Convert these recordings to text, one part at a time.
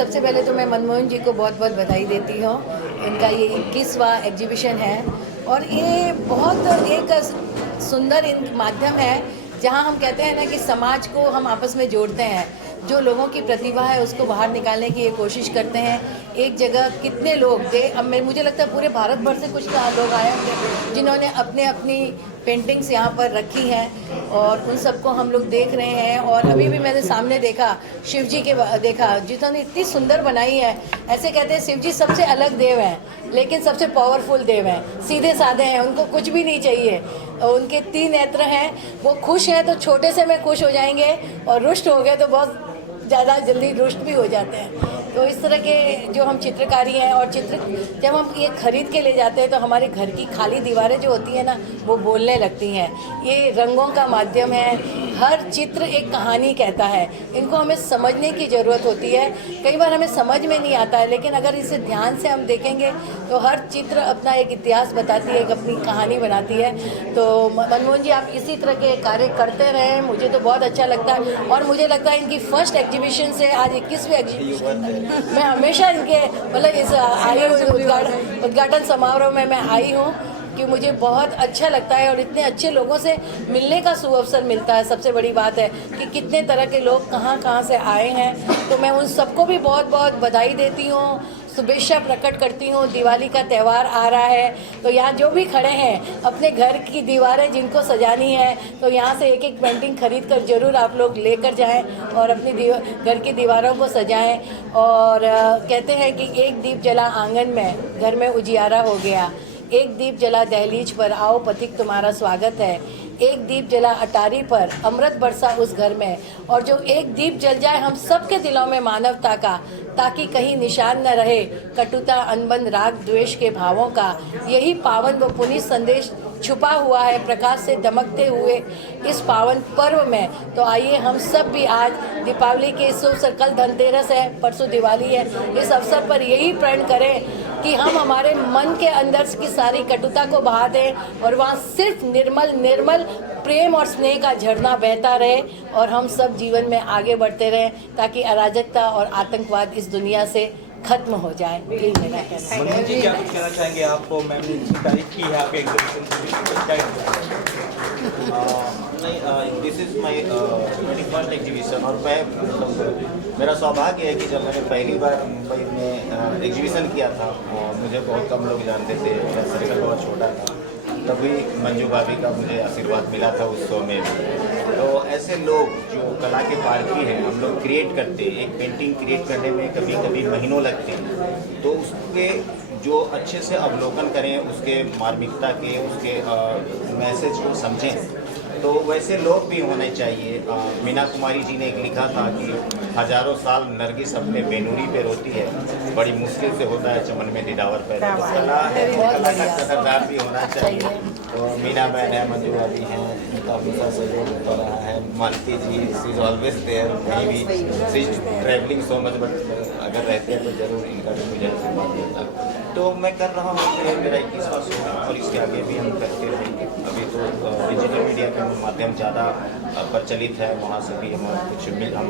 सबसे पहले तो मैं मनमोहन जी को बहुत बहुत बधाई देती हूँ। इनका ये 21वां एग्जीबिशन है और ये बहुत एक सुंदर माध्यम है जहाँ हम कहते हैं ना कि समाज को हम आपस में जोड़ते हैं। जो लोगों की प्रतिभा है उसको बाहर निकालने की ये कोशिश करते हैं। एक जगह कितने लोग मुझे लगता है पूरे भारत भर से कुछ लोग आए होंगे जिन्होंने अपने अपनी पेंटिंग्स यहाँ पर रखी हैं और उन सबको हम लोग देख रहे हैं। और अभी भी मैंने सामने देखा शिव जी के देखा जिन्होंने इतनी सुंदर बनाई है। ऐसे कहते हैं शिव जी सबसे अलग देव हैं लेकिन सबसे पावरफुल देव हैं। सीधे साधे हैं, उनको कुछ भी नहीं चाहिए। उनके 3 नेत्र हैं। वो खुश हैं तो छोटे से में खुश हो जाएंगे और रुष्ट हो गए तो बहुत ज़्यादा जल्दी रुष्ट भी हो जाते हैं। तो इस तरह के जो हम चित्रकारी हैं और चित्र जब हम ये खरीद के ले जाते हैं तो हमारे घर की खाली दीवारें जो होती हैं ना वो बोलने लगती हैं। ये रंगों का माध्यम है। हर चित्र एक कहानी कहता है। इनको हमें समझने की ज़रूरत होती है। कई बार हमें समझ में नहीं आता है लेकिन अगर इसे ध्यान से हम देखेंगे तो हर चित्र अपना एक इतिहास बताती है, एक अपनी कहानी बनाती है। तो मनमोहन जी आप इसी तरह के कार्य करते रहें, मुझे तो बहुत अच्छा लगता है। और मुझे लगता है इनकी फर्स्ट एग्जीबिशन से आज 21वीं एग्जीबिशन मैं हमेशा इनके मतलब इस आई उद्घाटन समारोह में मैं आई हूँ कि मुझे बहुत अच्छा लगता है और इतने अच्छे लोगों से मिलने का सुअवसर मिलता है। सबसे बड़ी बात है कि कितने तरह के लोग कहाँ से आए हैं। तो मैं उन सबको भी बहुत बहुत बधाई देती हूँ, शुभेच्छा प्रकट करती हूँ। दिवाली का त्यौहार आ रहा है तो यहाँ जो भी खड़े हैं अपने घर की दीवारें जिनको सजानी है तो यहाँ से एक एक पेंटिंग खरीद कर ज़रूर आप लोग लेकर जाएं और अपनी घर की दीवारों को सजाएं। और कहते हैं कि एक दीप जला आंगन में घर में उजियारा हो गया, एक दीप जला दहलीज पर आओ पथिक तुम्हारा स्वागत है, एक दीप जला अटारी पर अमृत बरसा उस घर में। और जो एक दीप जल जाए हम सब के दिलों में मानवता का, ताकि कहीं निशान न रहे कटुता अनबन राग द्वेष के भावों का। यही पावन व पुनीत संदेश छुपा हुआ है प्रकाश से दमकते हुए इस पावन पर्व में। तो आइए हम सब भी आज दीपावली के इस अवसर, कल धनतेरस है, परसों दिवाली है, इस अवसर पर यही प्रण करें कि हम हमारे मन के अंदर की सारी कटुता को बहा दें और वहाँ सिर्फ निर्मल प्रेम और स्नेह का झरना बहता रहे और हम सब जीवन में आगे बढ़ते रहें ताकि अराजकता और आतंकवाद इस दुनिया से खत्म हो जाए। यही मेरा कहना है। मनमोहन जी क्या कुछ कहना चाहेंगे आपको? मैम ने तारीफ की है आपके एग्जीबिशन नहीं, this is my 21st exhibition और मैं मेरा सौभाग्य है कि जब मैंने पहली बार मुंबई में एग्जीबिशन किया था मुझे बहुत कम लोग जानते थे, मेरा सर्कल बहुत छोटा था। तभी मंजू भाभी का मुझे आशीर्वाद मिला था उस शो में। तो ऐसे लोग जो कला के पारखी हैं, हम लोग क्रिएट करते हैं। एक पेंटिंग क्रिएट करने में कभी कभी महीनों लगते हैं, तो उसके जो अच्छे से अवलोकन करें, उसके मार्मिकता के, उसके मैसेज को समझें, तो वैसे लोग भी होने चाहिए। मीना कुमारी जी ने एक लिखा था कि हजारों साल नरगिस अपने बेनूरी पे रोती है, बड़ी मुश्किल से होता है चमन में निडावर पैदा। तो कला है, कला का कदरदान भी होना चाहिए। तो मीना बहन है, मंजू भाभी हैं, इनका हमेशा सहयोग होता रहा है। मालती जी सी इज ऑलवेज देयर, कहीं भी सी ट्रैवलिंग सो मच, बट अगर रहते हैं तो जरूर इनका भी मुझे आशीर्वाद मिलता। तो मैं कर रहा हूँ कि मेरा 21वां शो है और इसके आगे भी हम करते रहेंगे। अभी तो डिजिटल मीडिया का माध्यम ज़्यादा प्रचलित है, वहाँ से भी हम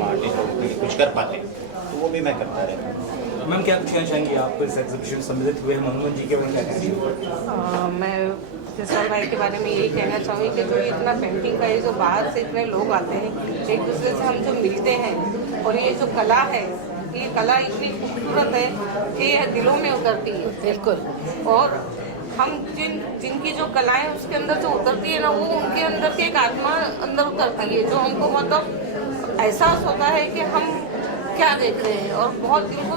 आर्टिस्ट लोगों के लिए कुछ कर पाते हैं, तो वो भी मैं करता रहता हूँ। मैम क्या कुछ कहना चाहेंगे आप इस एग्जीबिशन सम्मिलित हुए हैं मनमोहन जी के बारे में क्या कहेंगे? मैं जसवाल भाई के बारे में यही कहना चाहूँगी कि जो इतना पेंटिंग का ये जो बाहर से इतने लोग आते हैं, एक दूसरे से हम जो मिलते हैं और ये जो कला है, ये कला इतनी खूबसूरत है कि यह दिलों में उतरती है। बिल्कुल। और हम जिनकी जो कलाएं उसके अंदर जो उतरती है ना, वो उनके अंदर की एक आत्मा अंदर उतरती है, जो हमको मतलब एहसास होता है कि हम क्या देख रहे हैं और बहुत दिल को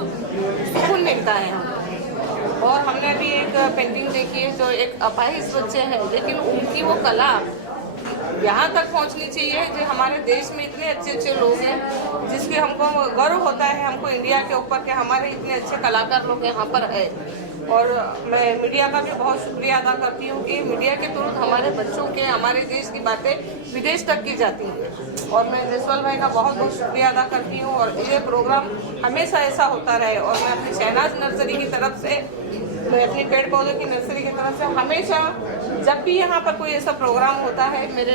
सुकून मिलता है हमको। और हमने अभी एक पेंटिंग देखी है जो एक अपाहिज बच्चे हैं, लेकिन उनकी वो कला यहाँ तक पहुँचनी चाहिए जो हमारे देश में इतने अच्छे अच्छे लोग हैं जिसके हमको गर्व होता है, हमको इंडिया के ऊपर कि हमारे इतने अच्छे कलाकार लोग यहाँ पर है। और मैं मीडिया का भी बहुत शुक्रिया अदा करती हूँ कि मीडिया के तुरंत हमारे बच्चों के, हमारे देश की बातें विदेश तक की जाती हैं। और मैं जयसवाल भाई का बहुत बहुत शुक्रिया अदा करती हूँ। और ये प्रोग्राम हमेशा ऐसा होता रहे। और मैं अपनी शहनाज नर्सरी की तरफ से, मैं अपनी पेड़ पौधों की नर्सरी की तरफ से हमेशा जब भी यहाँ पर कोई ऐसा प्रोग्राम होता है, मेरे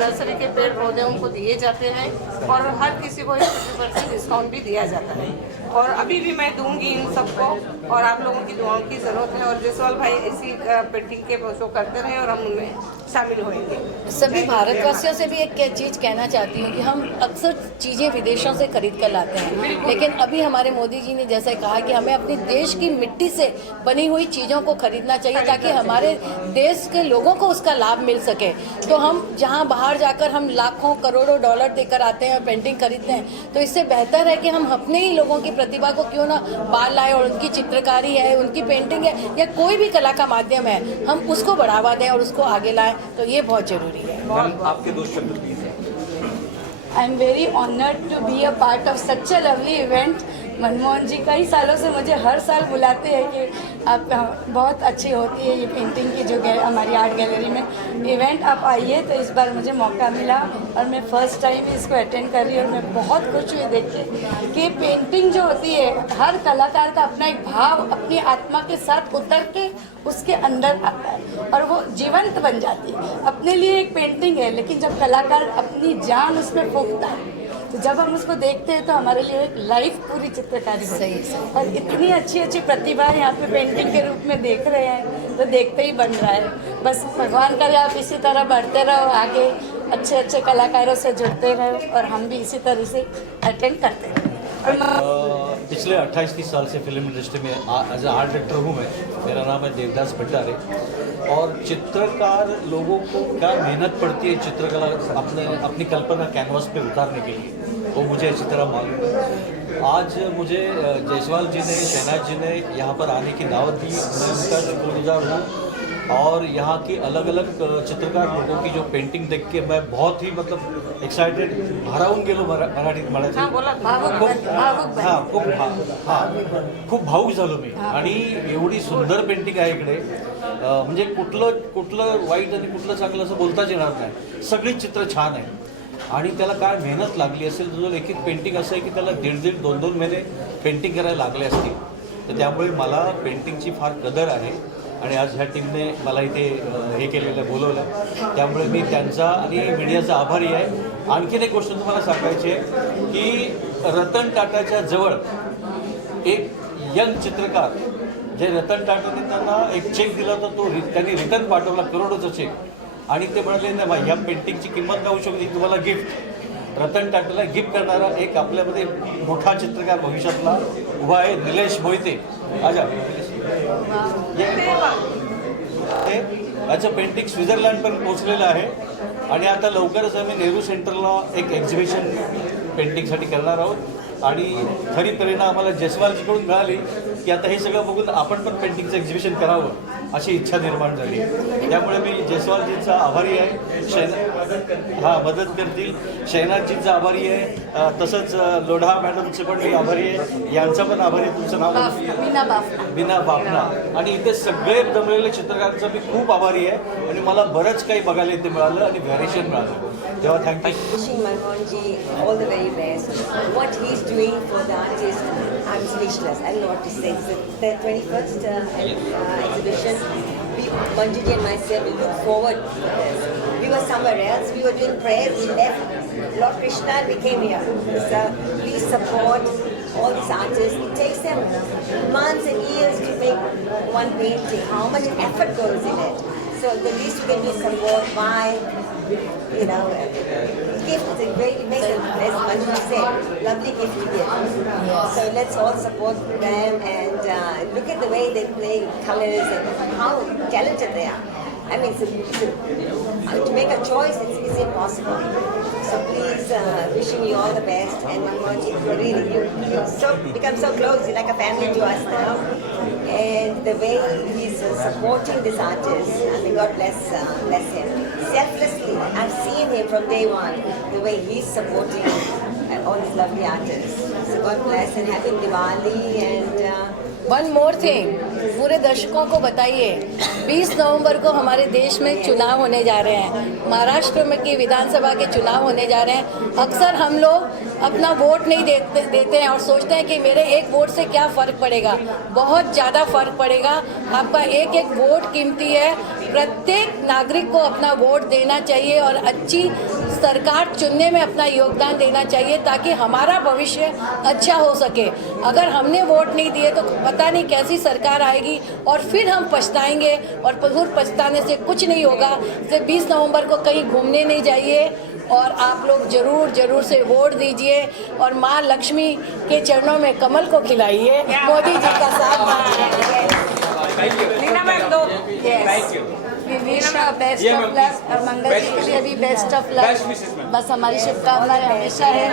नर्सरी के पेड़ पौधे उनको दिए जाते हैं और हर किसी को 50% डिस्काउंट भी दिया जाता है। और अभी भी मैं दूंगी इन सबको, और आप लोगों की दुआओं की ज़रूरत है। और जयसवाल भाई ऐसी पेंटिंग के शो करते रहे और हम उनमें शामिल होंगे। सभी भारतवासियों से भी एक चीज़ कहना चाहती हूँ कि हम अक्सर चीज़ें विदेशों से खरीद कर लाते हैं, लेकिन अभी हमारे मोदी जी ने जैसे कहा कि हमें अपने देश की मिट्टी से बनी हुई चीज़ों को खरीदना चाहिए ताकि हमारे देश के लोगों को उसका लाभ मिल सके। तो हम जहाँ बाहर जाकर हम लाखों करोड़ों डॉलर देकर आते हैं और पेंटिंग खरीदते हैं, तो इससे बेहतर है कि हम अपने ही लोगों की प्रतिभा को क्यों ना बाहर लाएं और उनकी चित्रकारी है, उनकी पेंटिंग है या कोई भी कला का माध्यम है, हम उसको बढ़ावा दें और उसको आगे लाएं। तो ये बहुत ज़रूरी है। मैम आपके 2 शब्द please. I am very honoured to be a part of such a lovely event. Manmohan ji कई सालों से मुझे हर साल बुलाते हैं कि आप बहुत अच्छी होती है ये पेंटिंग की जो हमारी आर्ट गैलरी में इवेंट, आप आइए। तो इस बार मुझे मौका मिला और मैं फ़र्स्ट टाइम इसको अटेंड कर रही हूँ और मैं बहुत खुश हुई देख के कि पेंटिंग जो होती है, हर कलाकार का अपना एक भाव अपनी आत्मा के साथ उतर के उसके अंदर आता है और वो जीवंत बन जाती है। अपने लिए एक पेंटिंग है, लेकिन जब कलाकार अपनी जान उसमें फूंकता है, तो जब हम उसको देखते हैं तो हमारे लिए एक लाइफ पूरी चित्रकारी होती है। और इतनी अच्छी अच्छी प्रतिभा यहाँ पे पेंटिंग के रूप में देख रहे हैं, तो देखते ही बन रहा है। बस भगवान करे आप इसी तरह बढ़ते रहो आगे, अच्छे अच्छे कलाकारों से जुड़ते रहो और हम भी इसी तरह से अटेंड करते रहें। पिछले 28-30 साल से फिल्म इंडस्ट्री में एज ए आर्ट डायरेक्टर हूँ मैं। मेरा नाम है देवदास भट्टारे। और चित्रकार लोगों को क्या मेहनत पड़ती है चित्रकला अपनी कल्पना कैनवास पे उतारने के लिए, वो मुझे अच्छी तरह मालूम है। आज मुझे जयसवाल जी ने, शहनाज जी ने यहाँ पर आने की दावत दी। मैं उनका शुक्रगुजार हूँ। और यहाँ की अलग अलग चित्रकार लोगों की जो पेंटिंग देख के मैं बहुत ही मतलब एक्साइटेड भारावून गेलो मराठीत म्हणायचं। खूप भावूक झालो मी। आणि एवढी सुंदर पेंटिंग आहे इकडे, म्हणजे कुठलं वाईट आणि कुठलं चांगलं असं बोलताच येणार नाही। सगळी चित्र छान आहे आणि त्याला काय मेहनत लागली असेल। जो एक पेंटिंग असं आहे की त्याला 1.5 2 महिने पेंटिंग करायला लागले असतील। तर त्यामुळे मला पेंटिंगची फार कदर आहे आणि आज ह्या टीमने मला इथे हे केलेलं बोलवलं, त्यामुळे मी त्यांचा आणि मीडियाचा आभारी आहे। आणखीन एक गोष्ट तुम्हाला सांगायची आहे की रतन टाटाच्या जवळ एक यंग चित्रकार, जे रतन टाटाने त्यांना एक चेक दिला होता, तो त्यांनी रिटर्न पाठवला करोडोचा चेक, आणि ते म्हणाले नाही बा ह्या पेंटिंगची किंमत काय होऊ शकते, तुम्हाला गिफ्ट। रतन टाटाला गिफ्ट करणारा एक आपल्यामध्ये मोठा चित्रकार भविष्यातला उभा आहे, निलेश मोहिते। आजा याचं पेंटिंग स्वित्झर्लंडपर्यंत पोहोचलेलं आहे आणि आता लवकरच आम्ही नेहरू सेंटरला एक एक्झिबिशन पेंटिंगसाठी करणार आहोत। आणि खरी प्रेरणा आम्हाला जयसवालजीकडून मिळाली की आता हे सगळं बघून आपण पण पेंटिंगचं एक्झिबिशन करावं अशी इच्छा निर्माण झाली। त्यामुळे मी जयसवालजींचा आभारी आहे। मदत करतील। शहनाजजींचा आभारी आहे, तसंच लोढा मॅडमचे पण मी आभारी आहे। यांचा पण आभारी आहे। तुमचं नाव? बिना बाफना। आणि इथे सगळे जमलेले चित्रकारांचा मी खूप आभारी आहे आणि मला बरंच काही बघायला इथे मिळालं आणि व्हॅरिएशन मिळालं, तेव्हा thank you. Wishing Manmohanji all the very best. What he's doing for the artists, I'm speechless. I don't know what to say. It's the 21st exhibition. Manjuji and myself look forward to this. We were somewhere else. We were doing prayers. We left Lord Krishna and we came here. So please support all these artists. It takes them months and years to make one painting. How much effort goes in it. So the least we can do is support by, you know, gift. It makes it, as Manju said, lovely gift to give. So let's all support them and look at the way they play colors and how talented they are. I mean, to make a choice, it's impossible. So please, wishing you all the best. And Manmohanji, really, you become so close. You're like a family to us now. And the way he's supporting this artist, I mean, God bless him. Selflessly, I've seen him from day one. The way he's supporting all these lovely artists. So God bless and happy Diwali and one more thing, पूरे दर्शकों को बताइए 20 नवंबर को हमारे देश में चुनाव होने जा रहे हैं, महाराष्ट्र में की विधानसभा के चुनाव होने जा रहे हैं। अक्सर हम लोग अपना वोट नहीं देते हैं और सोचते हैं कि मेरे एक वोट से क्या फ़र्क पड़ेगा। बहुत ज़्यादा फ़र्क पड़ेगा। आपका एक एक वोट कीमती है। प्रत्येक नागरिक को अपना वोट देना चाहिए और अच्छी सरकार चुनने में अपना योगदान देना चाहिए ताकि हमारा भविष्य अच्छा हो सके। अगर हमने वोट नहीं दिए तो पता नहीं कैसी सरकार आएगी और फिर हम पछताएंगे और फिर पछताने से कुछ नहीं होगा। इसलिए 20 नवंबर को कहीं घूमने नहीं जाइए और आप लोग जरूर से वोट दीजिए और माँ लक्ष्मी के चरणों में कमल को खिलाइए, मोदी जी का साथ दीजिए। We wish her best of luck और मंगल जी के लिए भी बेस्ट ऑफ लक। बस हमारी शुभकामनाएं हमेशा है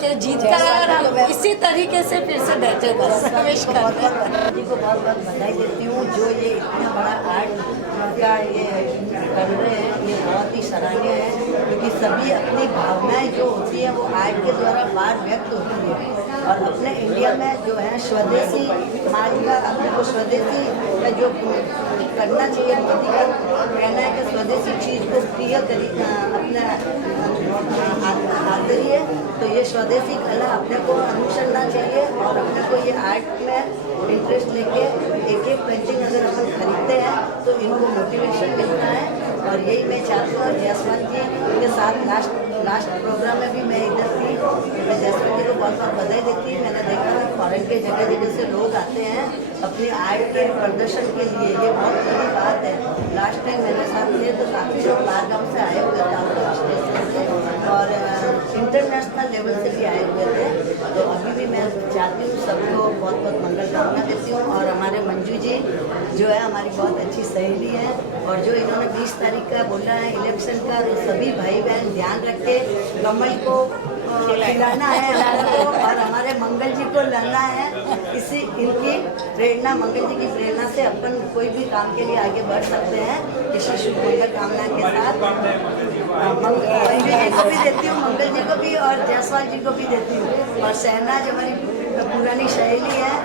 कि जीत कर और हम इसी तरीके से फिर से बैठे बस विश करते हैं। जी को बहुत बहुत बधाई देती हूँ जो ये इतना बड़ा आर्ट का ये कर रहे हैं, ये बहुत ही सराहनीय है क्योंकि सभी अपनी भावनाएं जो होती है वो आर्ट के द्वारा बाहर व्यक्त होती है। और अपने इंडिया में जो है स्वदेशी माल का अपने को स्वदेशी का जो करना चाहिए, मोदी का कहना है कि स्वदेशी चीज़ को प्रिय अपना आदरिए। तो ये स्वदेशी कला अपने को अनुसरना चाहिए और अपने को ये आर्ट में इंटरेस्ट लेके एक एक पेंटिंग अगर अपन खरीदते हैं तो इनको मोटिवेशन मिलता है। और यही मैं चाहती हूँ जायसवाल जी के साथ लास्ट प्रोग्राम में भी मैं इधर थी, मैं जायसवाल जी को बहुत बहुत बधाई देती। मैंने देखा फॉरेन के जगह जगह से लोग आते हैं अपनी आर्ट के प्रदर्शन के लिए, ये बहुत बड़ी बात है। लास्ट टाइम मेरे साथ थे तो काफ़ी लोग बाहर गाँव से आए हुए थे आउट ऑफ स्टेशन से और इंटरनेशनल लेवल से भी आए हुए थे। तो अभी भी मैं चाहती हूँ सबको बहुत बहुत मंगल कामना देती हूँ। और हमारे मंजू जी जो है हमारी बहुत अच्छी सहेली है और जो इन्होंने 20 तारीख का बोला है इलेक्शन का, तो सभी भाई बहन ध्यान रखे कमल को खिलाना है हमको और हमारे मंगल जी को लाना है। इसी इनकी प्रेरणा, मंगल जी की प्रेरणा से अपन कोई भी काम के लिए आगे बढ़ सकते हैं। इसी शुभ मंगल कामना के साथ मंजू जी को भी देती हूँ, मंगल जी को भी और जायसवाल जी को भी देती हूँ। और शहनाज हमारी पुरानी सहेली है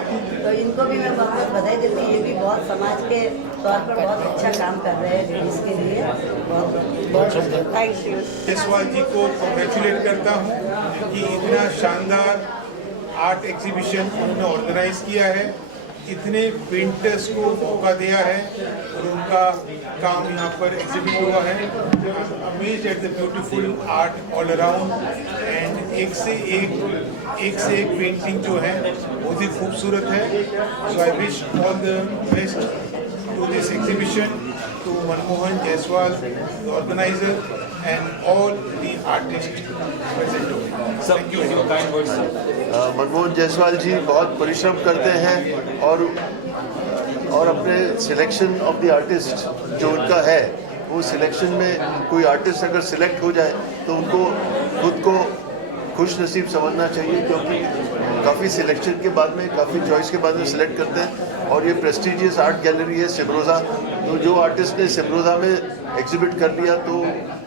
तो इनको भी मैं बहुत बहुत बधाई देती हूँ। ये भी बहुत समाज के तौर पर बहुत अच्छा काम कर रहे हैं लेडीज़ के लिए। बहुत थैंक यू। जायसवाल जी को कॉन्ग्रेचुलेट करता हूँ कि इतना शानदार आर्ट एग्जीबिशन उन्होंने ऑर्गेनाइज किया है, इतने पेंटर्स को मौका दिया है और उनका काम यहाँ पर एग्जिबिट हुआ है। Amazed at the beautiful art all around and एक से एक पेंटिंग जो है बहुत ही खूबसूरत है। So I wish all the best to this exhibition, to Manmohan Jaiswal the organiser and all the artists present over. Thank you. Your kind words, sir. Manmohan Jaiswal ji बहुत परिश्रम करते हैं और अपने सिलेक्शन ऑफ द आर्टिस्ट जो उनका है वो सिलेक्शन में कोई आर्टिस्ट अगर सिलेक्ट हो जाए तो उनको खुद को खुश नसीब समझना चाहिए क्योंकि काफ़ी सिलेक्शन के बाद में, काफ़ी चॉइस के बाद में सिलेक्ट करते हैं। और ये प्रेस्टिजियस आर्ट गैलरी है सिमरोज़ा, तो जो आर्टिस्ट ने सिमरोज़ा में एग्जिबिट कर लिया तो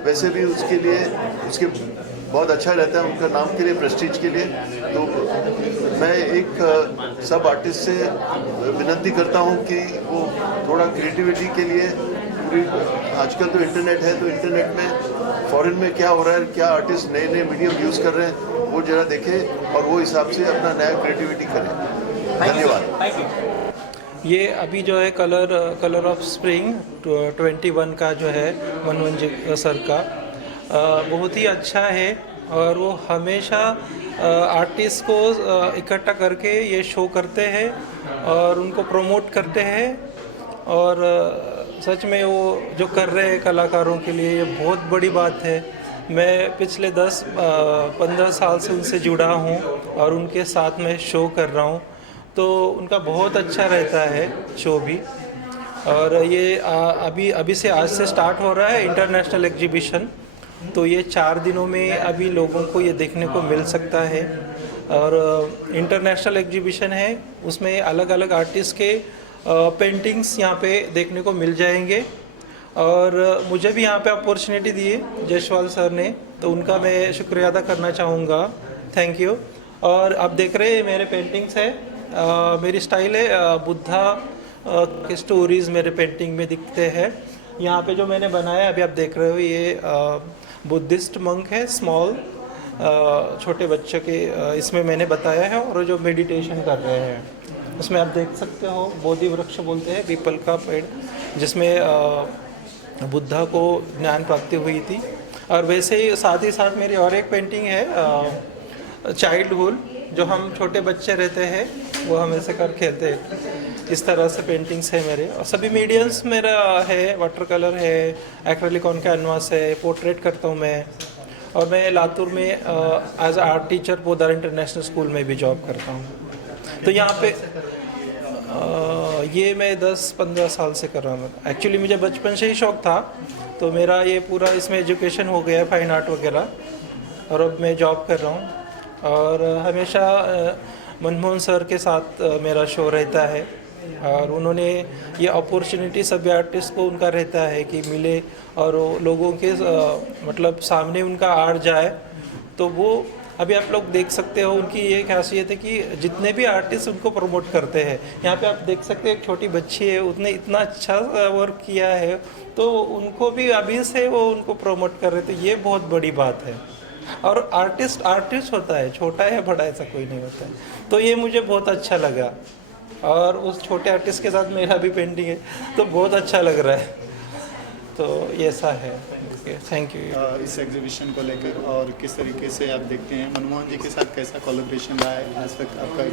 वैसे भी उसके बहुत अच्छा रहता है उनका नाम के लिए, प्रेस्टीज के लिए। तो मैं एक सब आर्टिस्ट से विनती करता हूँ कि वो थोड़ा क्रिएटिविटी के लिए आजकल तो इंटरनेट है तो इंटरनेट में फॉरेन में क्या हो रहा है, क्या आर्टिस्ट नए नए मीडियम यूज़ कर रहे हैं वो जरा देखें और वो हिसाब से अपना नया क्रिएटिविटी करें। धन्यवाद। ये अभी जो है कलर ऑफ स्प्रिंग 21 का जो है मनमोहन जी सर का बहुत ही अच्छा है और वो हमेशा आर्टिस्ट को इकट्ठा करके ये शो करते हैं और उनको प्रमोट करते हैं। और सच में वो जो कर रहे हैं कलाकारों के लिए ये बहुत बड़ी बात है। मैं पिछले 10-15 साल से उनसे जुड़ा हूँ और उनके साथ में शो कर रहा हूँ तो उनका बहुत अच्छा रहता है शो भी। और ये अभी से आज से स्टार्ट हो रहा है इंटरनेशनल एग्जीबिशन, तो ये 4 दिनों में अभी लोगों को ये देखने को मिल सकता है। और इंटरनेशनल एग्जीबिशन है, उसमें अलग अलग आर्टिस्ट के पेंटिंग्स यहाँ पे देखने को मिल जाएंगे। और मुझे भी यहाँ पे अपॉर्चुनिटी दी है जायसवाल सर ने, तो उनका मैं शुक्रिया अदा करना चाहूँगा। Thank you. और आप देख रहे हैं मेरे पेंटिंग्स है, मेरी स्टाइल है बुद्धा के स्टोरीज मेरे पेंटिंग में दिखते हैं। यहाँ पे जो मैंने बनाया अभी आप देख रहे हो ये बुद्धिस्ट मंक है, स्मॉल छोटे बच्चे के इसमें मैंने बताया है, और जो मेडिटेशन कर रहे हैं उसमें आप देख सकते हो बोधि वृक्ष बोलते हैं, पीपल का पेड़, जिसमें बुद्धा को ज्ञान प्राप्ति हुई थी। और वैसे ही साथ मेरी और एक पेंटिंग है चाइल्डहुड, जो हम छोटे बच्चे रहते हैं वो हम ऐसे कर खेलते हैं, इस तरह से पेंटिंग्स है मेरे। और सभी मीडियम्स मेरा है, वाटर कलर है, एक्रेलिक ऑन कैनवास है, पोर्ट्रेट करता हूँ मैं। और मैं लातूर में as art teacher Podar international school में भी जॉब करता हूँ। तो यहाँ पे ये मैं 10-15 साल से कर रहा हूँ। एक्चुअली मुझे बचपन से ही शौक़ था, तो मेरा ये पूरा इसमें एजुकेशन हो गया, फाइन आर्ट वगैरह, और अब मैं जॉब कर रहा हूँ। और हमेशा मनमोहन सर के साथ मेरा शो रहता है, और उन्होंने ये अपॉर्चुनिटी सभी आर्टिस्ट को उनका रहता है कि मिले और लोगों के मतलब सामने उनका आर्ट जाए। तो वो अभी आप लोग देख सकते हो, उनकी ये खासियत है कि जितने भी आर्टिस्ट उनको प्रमोट करते हैं। यहाँ पे आप देख सकते हो एक छोटी बच्ची है, उसने इतना अच्छा वर्क किया है, तो उनको भी अभी से वो उनको प्रमोट कर रहे थे, ये बहुत बड़ी बात है। और आर्टिस्ट होता है, छोटा है बड़ा ऐसा कोई नहीं होता है। तो ये मुझे बहुत अच्छा लगा, और उस छोटे आर्टिस्ट के साथ मेरा भी पेंटिंग है, तो बहुत अच्छा लग रहा है। तो ये ऐसा है। Thank you. इस एग्जीबिशन को लेकर और किस तरीके से आप देखते हैं, मनमोहन जी के साथ कैसा कोलैबोरेशन रहा है आज तक आपका,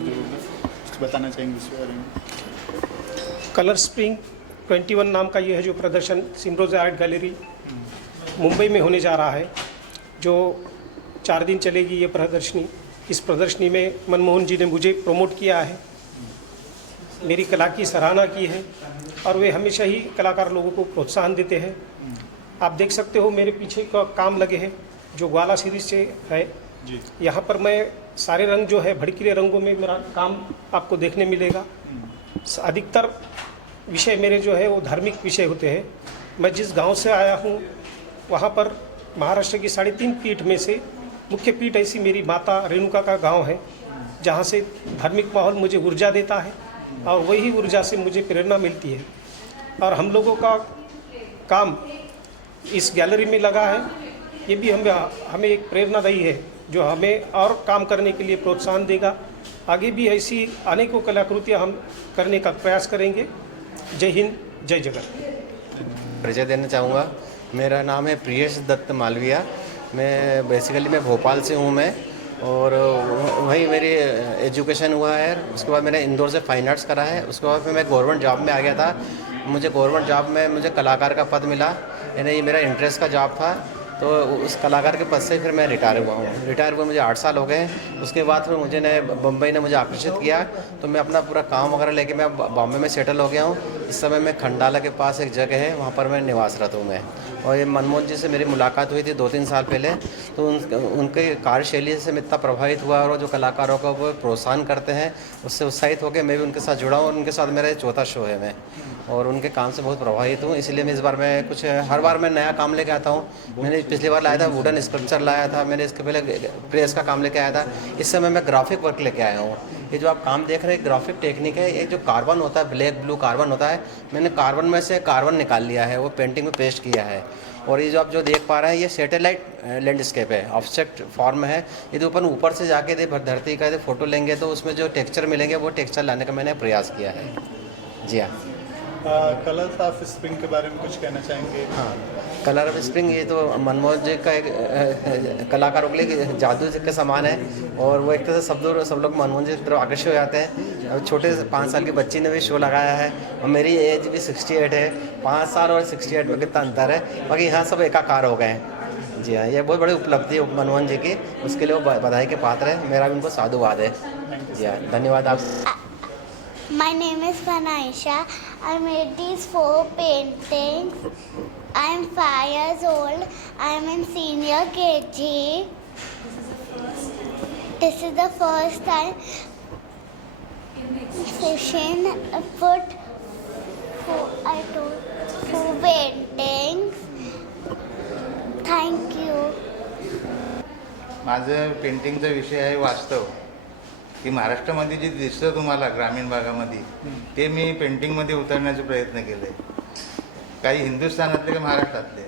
कुछ बताना चाहेंगे इस बारे में? कलर स्प्रिंग 21 नाम का ये है जो प्रदर्शन सिमरोज आर्ट गैलरी मुंबई में होने जा रहा है, जो 4 दिन चलेगी ये प्रदर्शनी। इस प्रदर्शनी में मनमोहन जी ने मुझे प्रमोट किया है, मेरी कला की सराहना की है, और वे हमेशा ही कलाकार लोगों को प्रोत्साहन देते हैं। आप देख सकते हो मेरे पीछे का काम लगे हैं जो ग्वाला सीरीज से है जी। यहाँ पर मैं सारे रंग जो है भड़कीले रंगों में मेरा काम आपको देखने मिलेगा। अधिकतर विषय मेरे जो है वो धार्मिक विषय होते हैं। मैं जिस गांव से आया हूँ वहाँ पर महाराष्ट्र की 3.5 पीठ में से मुख्य पीठ ऐसी मेरी माता रेणुका का गांव है, जहाँ से धार्मिक माहौल मुझे ऊर्जा देता है, और वही ऊर्जा से मुझे प्रेरणा मिलती है। और हम लोगों का काम इस गैलरी में लगा है, ये भी हमें एक प्रेरणादायी है, जो हमें और काम करने के लिए प्रोत्साहन देगा। आगे भी ऐसी अनेकों कलाकृतियाँ हम करने का प्रयास करेंगे। जय हिंद, जय जगत। परिचय देना चाहूँगा, मेरा नाम है प्रियेश दत्त मालविया। मैं बेसिकली मैं भोपाल से हूँ मैं, और वहीं मेरी एजुकेशन हुआ है। उसके बाद मैंने इंदौर से फाइन आर्ट्स करा है। उसके बाद फिर मैं गवर्नमेंट जॉब में आ गया था। मुझे गवर्नमेंट जॉब में मुझे कलाकार का पद मिला, यानी ये मेरा इंटरेस्ट का जॉब था। तो उस कलाकार के पद से फिर मैं रिटायर हुआ हूँ। रिटायर हुए मुझे 8 साल हो गए। उसके बाद फिर बम्बई ने मुझे आकर्षित किया, तो मैं अपना पूरा काम वगैरह लेके मैं बॉम्बे में सेटल हो गया हूँ। इस समय मैं खंडाला के पास एक जगह है, वहाँ पर मैं निवासरत हूँ मैं। और ये मनमोहन जी से मेरी मुलाकात हुई थी 2-3 साल पहले, तो उनके कार्यशैली से मैं इतना प्रभावित हुआ, और जो कलाकारों को वो प्रोत्साहन करते हैं उससे उत्साहित होकर मैं भी उनके साथ जुड़ा हूँ, और उनके साथ मेरा 4था शो है मैं, और उनके काम से बहुत प्रभावित हूँ। इसलिए मैं इस बार मैं हर बार मैं नया काम लेके आता हूँ। मैंने पिछली बार लाया था वुडन स्कल्पचर लाया था, मैंने इसके पहले प्रेस का काम लेके आया था। इस समय मैं ग्राफिक वर्क लेके आया हूँ। ये जो आप काम देख रहे हैं ग्राफिक टेक्निक है। ये जो कार्बन होता है, ब्लैक ब्लू कार्बन होता है, मैंने कार्बन में से कार्बन निकाल लिया है, वो पेंटिंग में पेस्ट किया है। और ये जो आप जो देख पा रहे हैं, ये सैटेलाइट लैंडस्केप है, ऑब्जेक्ट फॉर्म है। यदि ऊपर से जाके धरती का फोटो लेंगे तो उसमें जो टेक्सचर मिलेंगे वो टेक्सचर लाने का मैंने प्रयास किया है। जी हाँ। कलर्स ऑफ स्प्रिंग के बारे में कुछ कहना चाहेंगे? हाँ, कलर ऑफ स्प्रिंग ये तो मनमोहन जी का एक कलाकारों के लिए जादू के समान है, और वो एक तरह से सब लोग मनमोहन जी की तरफ आकर्षित हो जाते हैं। और छोटे 5 साल की बच्ची ने भी शो लगाया है, और मेरी एज भी 68 है। 5 साल और 68 में कितना अंतर है, बाकी यहाँ सब एकाकार हो गए हैं। जी हाँ, ये बहुत बड़ी उपलब्धि है मनमोहन जी की, उसके लिए वो बधाई के पात्र है। मेरा भी उनको साधुवाद है। जी हाँ, धन्यवाद आप। My name is Panaisha. I made these 4 paintings. I am 5 years old. I am in senior KG. This is the first time session I put 4 paintings. Thank you. माझं पेंटिंगचा विषय आहे वास्तव. की महाराष्ट्रामध्ये जे दिसतं तुम्हाला ग्रामीण भागामध्ये ते मी पेंटिंगमध्ये उतरण्याचे प्रयत्न केले. काही हिंदुस्थानातले काही महाराष्ट्रातले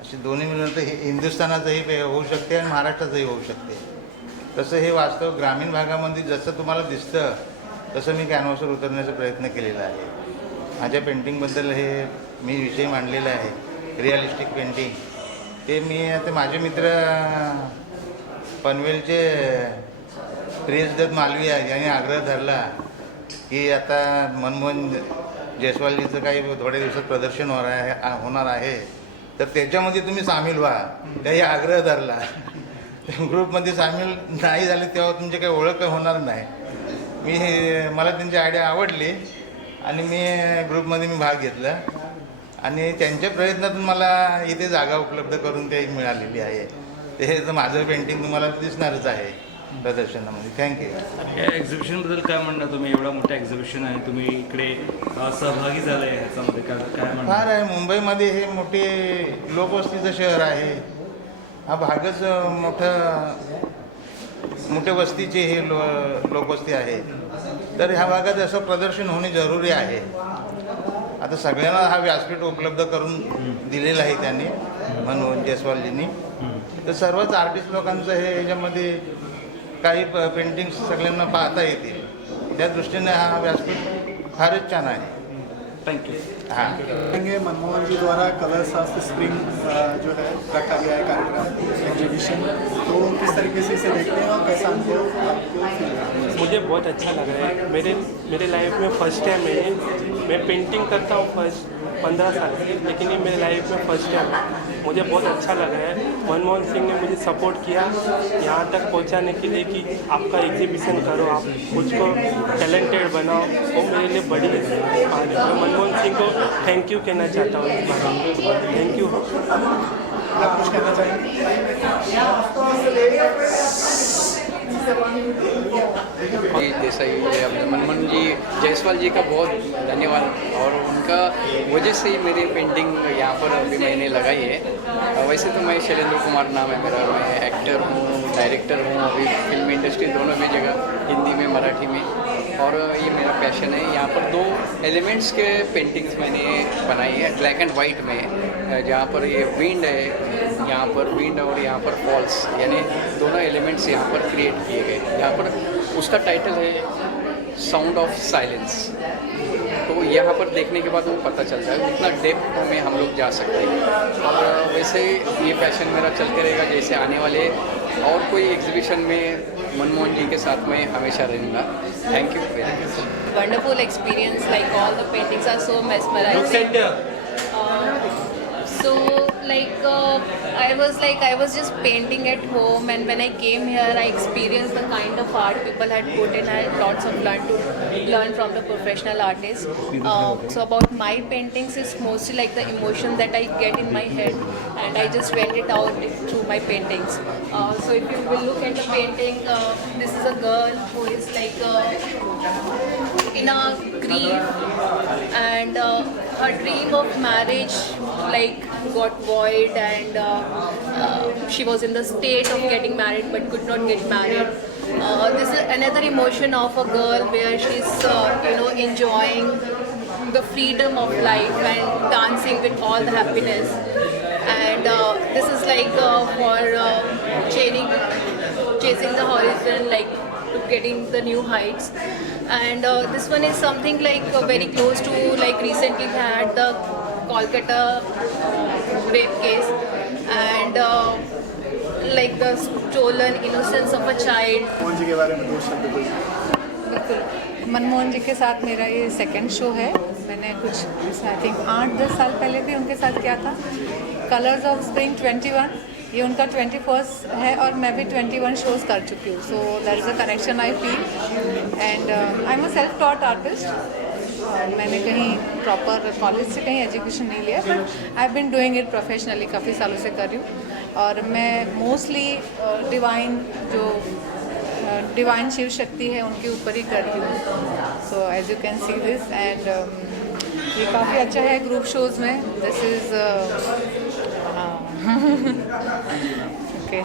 असे दोन्ही मिळून तर हिंदुस्थानाचंही होऊ शकते आणि महाराष्ट्राचंही होऊ शकते. तसं हे वास्तव ग्रामीण भागामध्ये जसं तुम्हाला दिसतं तसं मी कॅनव्हासवर उतरण्याचा प्रयत्न केलेला आहे. माझ्या पेंटिंगबद्दल हे मी विषय मांडलेला आहे, रिअलिस्टिक पेंटिंग. ते मी आता माझे मित्र पनवेलचे प्रियेश दत्त मालवीया यांनी आग्रह धरला की आता मनमोहन जयस्वालजीचं काही थोड्या दिवसात प्रदर्शन होणार आहे तर त्याच्यामध्ये तुम्ही सामील व्हा. काही आग्रह धरला. ग्रुपमध्ये सामील नाही झाले तेव्हा तुमची काही ओळख होणार नाही. मला त्यांची आयडिया आवडली आणि मी ग्रुपमध्ये भाग घेतला आणि त्यांच्या प्रयत्नातून मला इथे जागा उपलब्ध करून काही मिळालेली आहे. ते तर माझं पेंटिंग तुम्हाला दिसणारच आहे प्रदर्शनामध्ये. थँक्यू. या एक्झिबिशनबद्दल काय म्हणणार तुम्ही? एवढा मोठा एक्झिबिशन आहे, तुम्ही इकडे सहभागी झाला आहे ह्याच्यामध्ये, काय म्हणणार? फार आहे. मुंबईमध्ये हे मोठे लोकवस्तीचं शहर आहे. हा भागच मोठ्या वस्तीचे हे लोकवस्ती आहे. तर ह्या भागात असं प्रदर्शन होणे जरुरी आहे. आता सगळ्यांना हा व्यासपीठ उपलब्ध करून दिलेला आहे त्यांनी, मनमोहन जयस्वालजींनी. तर सर्वच आर्टिस्ट लोकांचं हे ह्याच्यामध्ये काही पेंटिंग्स सगळ्यांना पाहता येतील. त्या दृष्टीने हा व्यासपीठ फारच छान आहे. Thank you. हाँ, मनमोहन जी द्वारा कलर्स ऑफ स्प्रिंग जो है रखा गया है कार्यक्रम एग्जीबिशन, तो किस तरीके से इसे देखते हैं और कैसा अनुभव आपको? मुझे बहुत अच्छा लग रहा है. मेरे लाइफ में फर्स्ट टाइम है. मैं पेंटिंग करता हूँ 15 साल से, लेकिन ये मेरे लाइफ में फर्स्ट टाइम है. मुझे बहुत अच्छा लग रहा है. मनमोहन सिंह ने मुझे सपोर्ट किया यहाँ तक पहुँचाने के लिए कि आपका एग्जीबिशन करो, आप खुद को टैलेंटेड बनाओ. वो मेरे लिए बड़ी बात है. मैं मनमोहन सिंह को थैंक यू कहना चाहता हूँ इस बारे में. Thank you. आप कुछ कहना चाहेंगे? देसाई अपने मनमोहन जी जायसवाल जी का बहुत धन्यवाद, और उनका वजह से ही मेरी पेंटिंग यहाँ पर अभी मैंने लगाई है. वैसे तो मैं शैलेंद्र कुमार नाम है मेरा. मैं एक्टर हूँ, डायरेक्टर हूँ. अभी फिल्म इंडस्ट्री दोनों में जगह, हिंदी में मराठी में, और ये मेरा पैशन है. यहाँ पर 2 एलिमेंट्स के पेंटिंग्स मैंने बनाई है ब्लैक एंड वाइट में, जहाँ पर ये विंड है, यहाँ पर विंड और यहाँ पर फॉल्स, यानी दोनों एलिमेंट्स यहाँ पर क्रिएट किए गए. यहाँ पर उसका टाइटल है साउंड ऑफ साइलेंस. तो यहाँ पर देखने के बाद वो पता चलता है कितना डेप्थ में हम लोग जा सकते हैं. और वैसे ये पैशन मेरा चलते रहेगा. जैसे आने वाले और कोई एग्जीबिशन में मनमोहन जी के साथ में हमेशा रहूँगा. Thank you very much. Wonderful experience, like all the paintings are so mesmerizing. So I was just painting at home, and when I came here I experienced the kind of art people had put in. I had lots of learn from the professional artists. So about my paintings is mostly like the emotion that I get in my head, and I just vent it out through my paintings. So if you will look at the painting, this is a girl who is like in a grief, and her dream of marriage like got void, and she was in the state of getting married but could not get married. This is another emotion of a girl where she's enjoying the freedom of life and dancing with all the happiness. And this is like for chasing the horizon, like to getting the new heights. And this one is something like very close to, like recently we had the Kolkata rape case, and like the stolen innocence of a child. Manmohan ji के बारे में 2 शब्द बोलिए. बिल्कुल. मनमोहन जी के साथ मेरा ये सेकंड शो है. मैंने कुछ आई थिंक 8-10 साल पहले भी उनके साथ किया था. कलर्स ऑफ स्प्रिंग 21, ये उनका 21st है, और मैं भी 21 शोज़ कर चुकी हूँ. So that is a connection I feel. And I am a self taught artist. मैंने कहीं प्रॉपर कॉलेज से कहीं एजुकेशन नहीं लिया, but I have been doing it professionally. काफ़ी सालों से कर रही हूँ, और मैं मोस्टली डिवाइन शिव शक्ति है उनके ऊपर ही करती हूँ. So as you can see this, and ये काफ़ी अच्छा है ग्रुप शोज़ में. This is okay.